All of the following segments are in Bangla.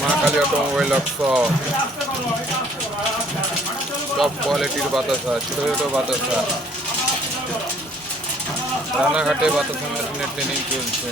মা কালী অটোমোবাইল ওয়ার্কশপ, টপ কোয়ালিটির বাতাসা, ছোট ছোট বাতাসা। রানাঘাটে বাতাসা মেশিনের ট্রেনিং চলছে।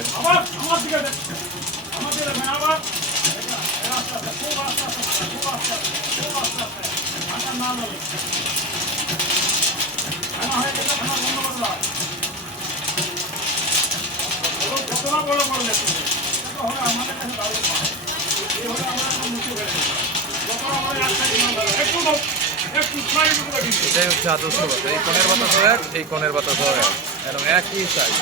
এটাই হচ্ছে আদর্শ বাতাস। এই কোণের বাতাসও এক, এই কোণের বাতাসও এক, এবং একই সাইজ।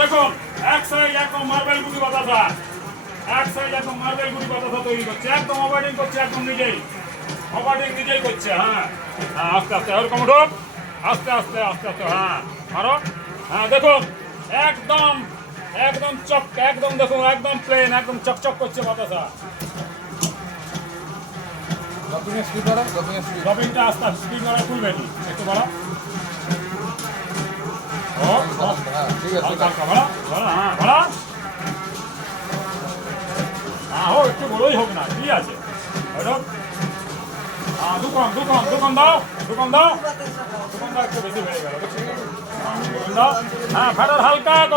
দেখুন এক সাইড একদম মার্বেল গুটি বাতাসা, এক সাইড একদম মার্বেল গুটি বাতাসা তৈরি করছে, একদম অপারেটিং করছে, একদম নিজেই অপারেটিং নিজেই করছে। হ্যাঁ হ্যাঁ, আস্তে আস্তে ওরকম উঠুন, আস্তে আস্তে আস্তে আস্তে, হ্যাঁ আরো, হ্যাঁ দেখুন একদম একদম চক, একদম দেখুন একদম প্লেন, একদম চকচক করছে বাতাসা। ড্রপিংটা আস্তে আস্তে স্পিড বাড়া, খুলবে নি একটু বাড়া, একটু বড়ই হোক না, কি আছে দোকান দোকান দোকান দাও, দোকান দাও, দোকানটা একটু বেশি হয়ে গেল। হ্যাঁ ফ্যাটার হালকা